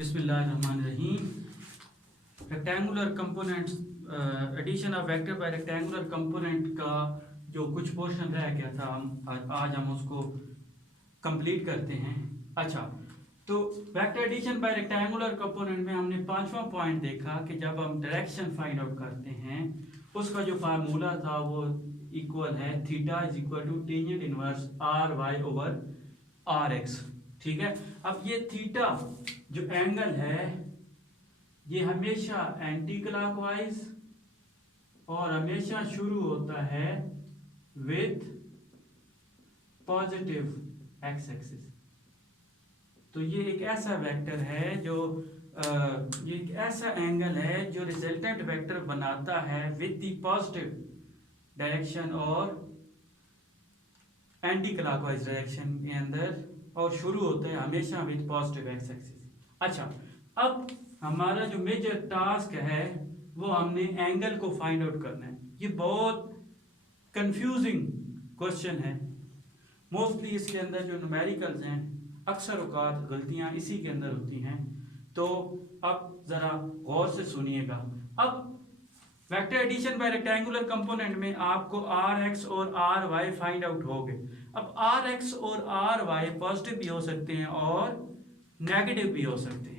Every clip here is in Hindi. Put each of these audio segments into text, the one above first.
बिस्मिल्लाहिर्रहमानिर्रहीम। Rectangular components, addition of vector by rectangular component का जो कुछ पोर्शन रह गया था आज हम उसको कंप्लीट करते हैं। अच्छा, तो vector addition by rectangular component में हमने पांचवा पॉइंट देखा कि जब हम डायरेक्शन फाइंड आउट करते हैं उसका जो फार्मूला था वो इक्वल है theta is equal to tangent inverse R Y over R X. ठीक है, अब ये थीटा जो एंगल है ये हमेशा एंटी क्लॉकवाइज और हमेशा शुरू होता है विथ पॉजिटिव एक्स एक्सिस। तो ये एक ऐसा वेक्टर है जो ये एक ऐसा एंगल है जो रिजल्टेंट वेक्टर बनाता है विथ द पॉजिटिव डायरेक्शन और एंटी क्लॉकवाइज डायरेक्शन के अंदर और शुरू होता है हमेशा विथ पॉजिटिव एक्स एक्सिस। अच्छा, अब हमारा जो मेजर टास्क है वो हमने एंगल को फाइंड आउट करना है। ये बहुत कंफ्यूजिंग क्वेश्चन है। मोस्टली इसके अंदर जो न्यूमेरिकल्स हैं अक्सर औकात गलतियां इसी के अंदर होती हैं। तो अब जरा गौर से सुनिएगा। अब vector addition by rectangular component में आपको आर एक्स और आर वाई फाइंड आउट हो गए। अब आर एक्स और आर वाई पॉजिटिव भी हो सकते हैं और नेगेटिव भी हो सकते हैं।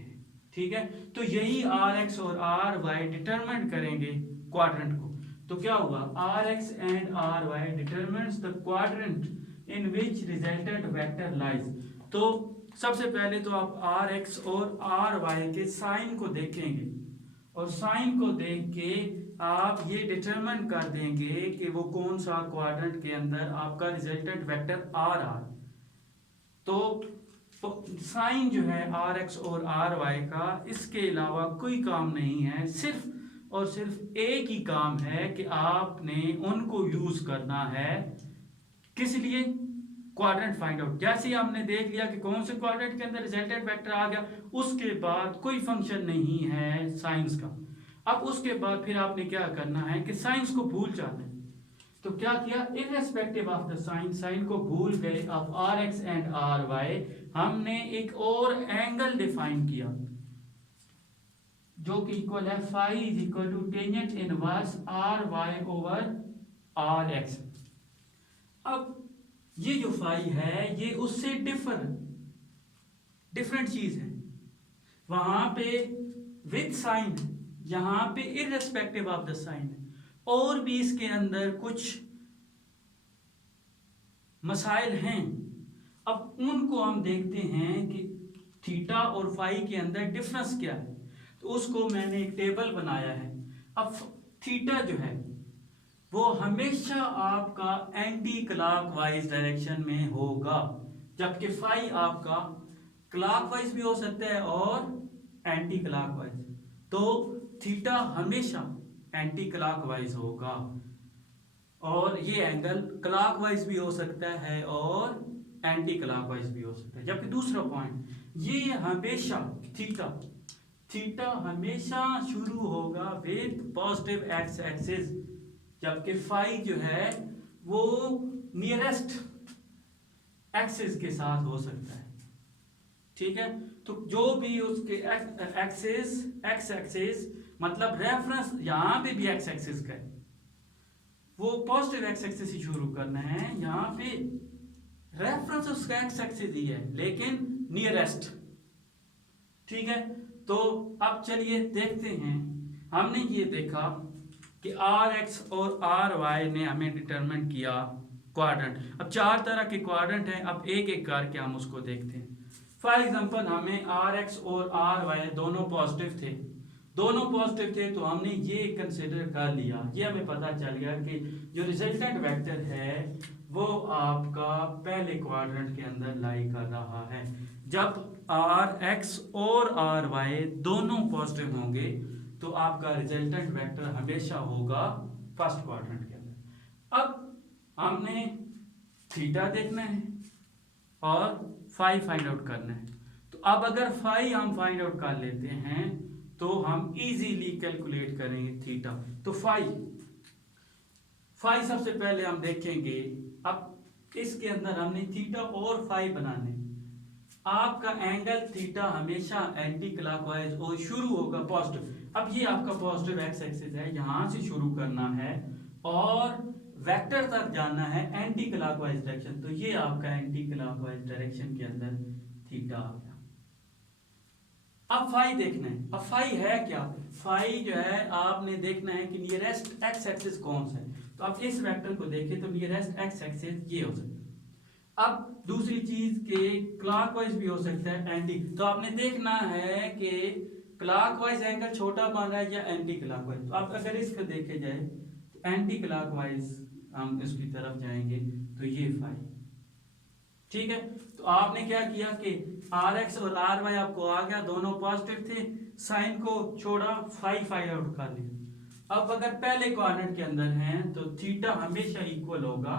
ठीक है, तो यही आर एक्स और आर वाई डिटरमाइन करेंगे क्वाड्रेंट को। तो क्या हुआ, R X and R Y determines the quadrant in which resultant vector lies. तो सबसे पहले तो आप आर एक्स और आर वाई के साइन को देखेंगे और साइन को देख के आप ये डिटरमाइन कर देंगे कि वो कौन सा क्वाड्रेंट के अंदर आपका रिजल्टेंट वेक्टर आ रहा है। तो साइन जो है आर एक्स और आर वाई का, इसके अलावा कोई काम नहीं है, सिर्फ और सिर्फ एक ही काम है कि आपने उनको यूज करना है। किस लिए? Quadrant find out. जैसे ही हमने देख लिया कि कौन से क्वाड्रेंट के अंदर रिजल्टेंट वेक्टर आ गया, उसके बाद कोई फंक्शन नहीं है साइंस का। अब उसके बाद फिर आपने क्या करना है कि साइंस को भूल जाना है। तो क्या किया, irrespective of the sign, sign को भूल गए। Of R X and R Y हमने एक और एंगल डिफाइन किया जो कि इक्वल है phi is equal to tangent inverse R Y over R X. अब ये जो फाई है ये उससे डिफरेंट चीज है। वहां पे विद साइन, यहां पे इररेस्पेक्टिव ऑफ द साइन। और भी इसके अंदर कुछ मसाइल हैं, अब उनको हम देखते हैं कि थीटा और फाई के अंदर डिफरेंस क्या है। तो उसको मैंने एक टेबल बनाया है। अब थीटा जो है वो हमेशा आपका एंटी क्लॉकवाइज डायरेक्शन में होगा, जबकि फाई आपका क्लॉकवाइज भी हो सकता है और एंटी क्लॉकवाइज। तो थीटा हमेशा एंटी क्लॉकवाइज होगा और ये एंगल क्लॉकवाइज भी हो सकता है और एंटी क्लॉकवाइज भी हो सकता है। जबकि दूसरा पॉइंट, ये हमेशा थीटा हमेशा शुरू होगा विद पॉजिटिव एक्स एक्सिस, जबकि फाई जो है वो नियरेस्ट एक्सिस के साथ हो सकता है। ठीक है, तो जो भी उसके एक्सिस, एक्स एक्सिस मतलब रेफरेंस यहां पे भी एक्स एक्सिस का है, वो पॉजिटिव एक्स एक्सिस ही शुरू करना है। यहां पे रेफरेंस उसका एक्स एक्सिस ही है लेकिन नियरेस्ट। ठीक है, तो अब चलिए देखते हैं। हमने ये देखा कि आर एक्स और आर वाई ने हमें डिटरमाइन किया क्वाड्रेंट। अब चार तरह के क्वाड्रेंट हैं, अब एक एक करके हम उसको देखते हैं। फॉर एग्जांपल हमें आर एक्स और आर वाई दोनों पॉजिटिव थे, तो हमने ये कंसिडर कर लिया। ये हमें पता चल गया कि जो रिजल्टेंट वेक्टर है वो आपका पहले क्वाड्रेंट के अंदर लाई कर रहा है। जब आर एक्स और आर वाई दोनों पॉजिटिव होंगे तो आपका रिजल्टेंट वेक्टर हमेशा होगा फर्स्ट क्वाड्रेंट के अंदर। अब हमने थीटा देखना है और फाई फाइंड आउट करना है। तो अब अगर फाई हम फाइंड आउट कर लेते हैं तो हम इजीली कैलकुलेट करेंगे थीटा। तो फाई सबसे पहले हम देखेंगे। अब इसके अंदर हमने थीटा और फाई बनाने, आपका एंगल थीटा हमेशा एंटी क्लॉकवाइज और शुरू होगा पॉजिटिव। अब ये आपका पॉजिटिव एक्स एक्सिस है, यहां से शुरू करना है और वेक्टर तक जाना है एंटी क्लॉकवाइज डायरेक्शन। तो ये आपका एंटी क्लॉकवाइज डायरेक्शन के अंदर थीटा आ गया। अब फाई देखना है। अब फाई है क्या? फाई जो है आपने देखना है कि नियरेस्ट एक्स एक्सिस कौन सा है। तो आप इस वेक्टर को देखें तो नियरेस्ट एक्स एक्सिस ये हो सकता है। अब दूसरी चीज के क्लॉकवाइज भी हो सकता है एंटी। तो आपने देखना है कि क्लॉकवाइज एंगल छोटा बन रहा है या एंटी क्लॉकवाइज। तो आप अगर इसको देखे जाए तो एंटी क्लॉकवाइज हम इसकी तरफ जाएंगे तो ये फाई, ठीक है। तो आपने क्या किया कि आर एक्स और आर वाई आपको आ गया, दोनों पॉजिटिव थे, साइन को छोड़ा, फाई फाई आउट कर लिया। अब अगर पहले क्वाड्रेंट के अंदर हैं तो थीटा हमेशा इक्वल होगा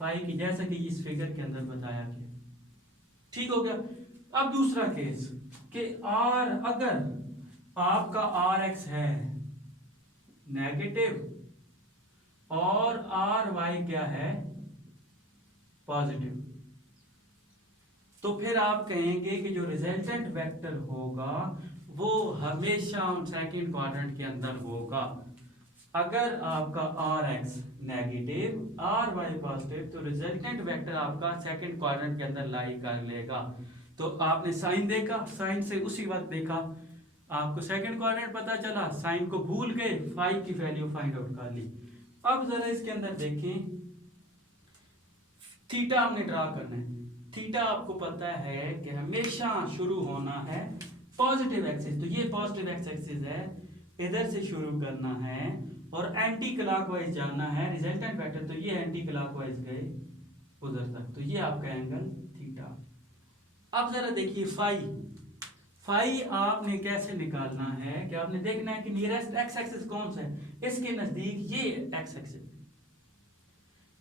फाई की, जैसा कि इस फिगर के अंदर बताया गया, ठीक हो गया। अब दूसरा केस कि आर, अगर आपका आर एक्स है नेगेटिव और आर वाई क्या है पॉजिटिव, तो फिर आप कहेंगे कि जो रिजल्टेंट वेक्टर होगा वो हमेशा सेकंड क्वाड्रेंट के अंदर होगा। अगर आपका R X negative R Y positive तो रिजल्टेंट वेक्टर आपका सेकंड क्वाड्रेंट के अंदर लाई कर लेगा। तो आपने साइन देखा, साइन से उसी वक्त देखा आपको सेकंड क्वाड्रेंट पता चला, साइन को भूल गए, फाई की वैल्यू फाइंड आउट कर ली। अब जरा इसके अंदर देखें, थीटा हमने ड्रा करना है। थीटा आपको पता है कि हमेशा शुरू होना है पॉजिटिव एक्सिस। तो ये पॉजिटिव एक्स एक्सिस है, इधर से शुरू करना है और एंटी क्लॉकवाइज जाना है रिजल्टेंट वेक्टर। तो ये एंटी क्लॉकवाइज गए उधर तक, तो ये आपका एंगल थीटा। अब जरा देखिए फाई, फाई आपने कैसे निकालना है कि आपने देखना है कि नियरेस्ट एक्स एक्सिस कौन सा है, इसके नजदीक ये एक्स एक्सिस।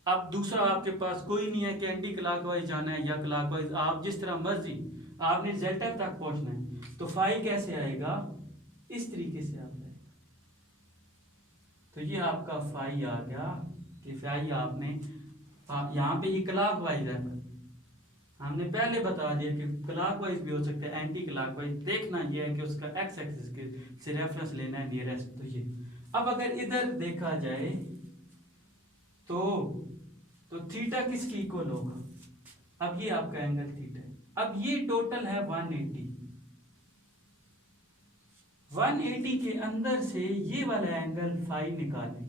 अब दूसरा आपके पास कोई नहीं है कि एंटी क्लॉकवाइज जाना है या क्लॉकवाइज, आप जिस तरह मर्जी, आपने जेटर तक पहुंचना है। तो फाई कैसे आएगा, इस तरीके से आता है। तो ये आपका फाई आ गया कि फाई आपने यहाँ पे ये क्लॉकवाइज है, हमने पहले बता दिया कि क्लॉकवाइज भी हो सकता है एंटी क्लॉकवाइज। देखना ये है कि उसका एक्स एक्सिस के से रेफरेंस लेना है नियरेस्ट। तो ये अब अगर इधर देखा जाए तो थीटा किसकी इक्वल होगा, अब ये आपका एंगल थीटा है। अब ये टोटल है 180, 180 के अंदर से ये वाला एंगल फाई निकालें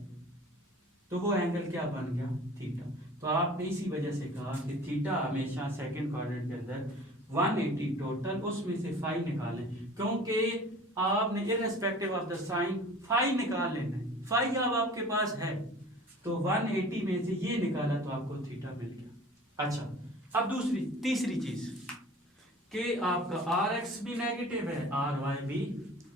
तो वो एंगल क्या बन गया थीटा। तो आपने इसी वजह से कहा कि थीटा हमेशा सेकंड क्वाड्रेंट के अंदर 180 टोटल, उसमें से फाई निकालें, क्योंकि आपने irrespective of the sign phi निकाल लेना है। फाई अब आपके पास है तो 180 में से ये निकाला तो आपको थीटा मिल गया। अच्छा, अब तीसरी चीज कि आपका आर एक्स भी नेगेटिव है, आर वाई भी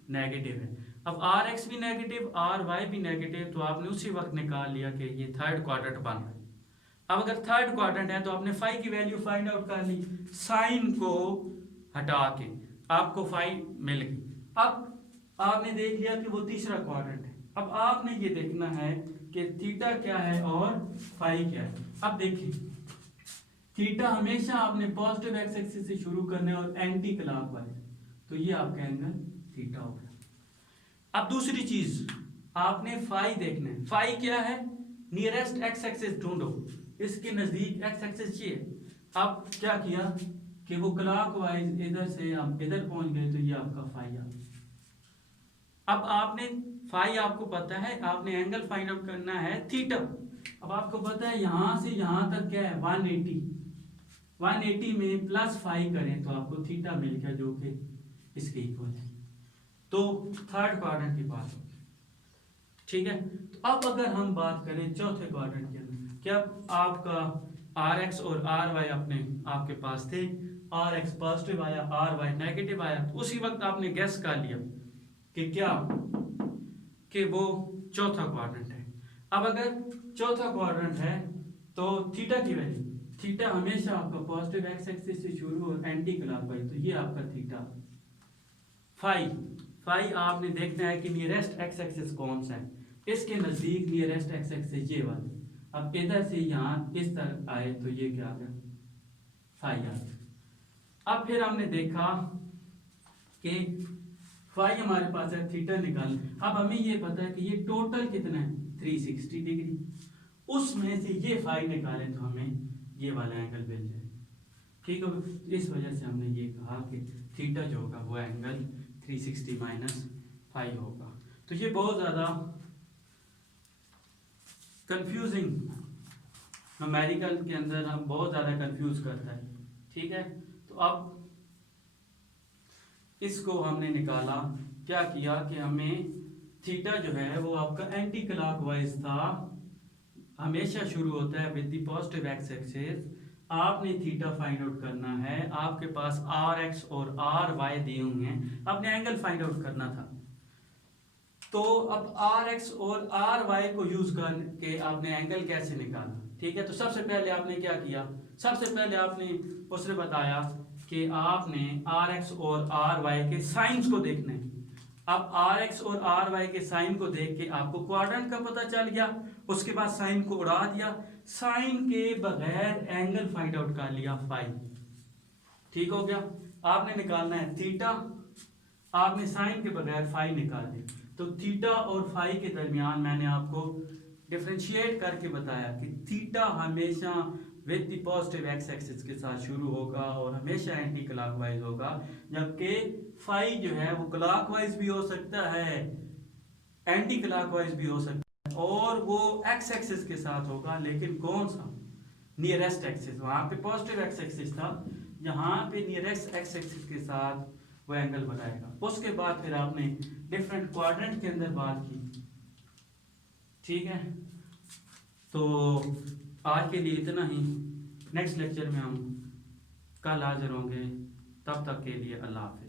नेगेटिव है। अब आर एक्स भी नेगेटिव आर वाई भी नेगेटिव, तो आपने उसी वक्त निकाल लिया कि ये थर्ड क्वाड्रेंट बन रहा है। अब अगर थर्ड क्वाड्रेंट है तो आपने फाई की वैल्यू फाइंड आउट कर ली, साइन को हटा के आपको फाई मिल गई। अब आपने देख लिया कि वो तीसरा क्वाड्रेंट है। अब आपने ये देखना है कि थीटा क्या है और फाई क्या है। अब देखिए, थीटा हमेशा आपने पॉजिटिव एक्स एक्सिस से शुरू करना है और एंटी क्लॉकवाइज, तो ये आपका एंगल थीटा हो गया। अब दूसरी चीज आपने फाई देखना है। फाई क्या है, नियरेस्ट एक्स एक्सिस ढूंढो, इसके नजदीक एक्स एक्सिस ये। अब क्या किया कि वो क्लॉकवाइज इधर से हम इधर पहुंच गए, तो ये आपका फाई आ गया। अब आपने फाई आपको पता है, आपने एंगल फाइंड आउट करना है थीटा। अब आपको पता है यहां से यहां तक क्या है 180, 180 में प्लस फाई करें तो आपको थीटा मिल गया जो कि इसके इक्वल है। तो थर्ड क्वाड्रेंट की बात होगी, ठीक है। तो अब अगर हम बात करें चौथे क्वाड्रेंट के अंदर, क्या आपका आर एक्स और आर वाई अपने आपके पास थे, आर एक्स पॉजिटिव आया आर वाई नेगेटिव आया, तो उसी वक्त आपने गेस कर लिया कि क्या कि वो चौथा क्वाड्रेंट है। अब अगर चौथा क्वाड्रेंट है तो थीटा की वैल्यू, थीटा हमेशा आपका पॉजिटिव एक्स एक्सिस से शुरू और एंटी क्लॉकवाइज, तो ये आपका थीटा। फाई, फाई आपने देखना है कि नियरेस्ट एक्स एक्सिस कौन सा है, इसके नजदीक नियरेस्ट एक्स एक्सिस ये वाला। अब इधर से यहाँ इस तरह आए तो ये क्या आ गया फाई आ गया। अब फिर हमने देखा कि फाई हमारे पास है, थीटा निकाल। अब हमें ये पता है कि ये टोटल कितना है 360 डिग्री, उसमें से ये फाई निकालें तो हमें ये वाला एंगल मिल जाए। ठीक है, इस वजह से हमने ये कहा कि थीटा जो होगा वो एंगल 360 माइनस फाई होगा। तो ये बहुत ज़्यादा कंफ्यूजिंग, न्यूमेरिकल के अंदर हम बहुत ज़्यादा कंफ्यूज करता है। ठीक है, तो अब इसको हमने निकाला, क्या किया कि हमें थीटा जो है वो आपका एंटी क्लॉकवाइज था, हमेशा शुरू होता है with the positive x axis. आपने थीटा फाइंड आउट करना है, आपके पास आर एक्स और आर वाई दिए हुए हैं, आपने एंगल फाइंड आउट करना था। तो अब आर एक्स और आर वाई को यूज करके आपने एंगल कैसे निकाला। ठीक है, तो सबसे पहले आपने क्या किया, सबसे पहले आपने उसने बताया कि आपने आर एक्स और आर वाई के साइंस को देखना है। अब आर एक्स और आर वाई के साइन को देख के आपको क्वाड्रेंट का पता चल गया, उसके बाद साइन को उड़ा दिया, साइन के बगैर एंगल फाइंड आउट कर लिया फाई। ठीक हो गया, आपने निकालना है थीटा, आपने साइन के बगैर फाई निकाल दी। तो थीटा और फाई के दरमियान मैंने आपको डिफरेंशिएट करके बताया कि थीटा हमेशा with the positive x axis के साथ शुरू होगा और हमेशा एंटी क्लॉकवाइज होगा, जबकि फाई जो है वो क्लॉकवाइज भी हो सकता है, एंटी क्लॉकवाइज भी हो सकता है, और वो एक्स एक्सिस के साथ होगा, लेकिन कौन सा, नियरेस्ट एक्सिस। वहां पे पॉजिटिव एक्स एक्सिस था, यहाँ पे नियरेस्ट एक्स एक्सिस के साथ वो एंगल बनाएगा। उसके बाद फिर आपने डिफरेंट क्वाड्रेंट के अंदर बात की। ठीक है, तो आज के लिए इतना ही। नेक्स्ट लेक्चर में हम कल हाजिर होंगे, तब तक के लिए अल्लाह हाफ़िज़।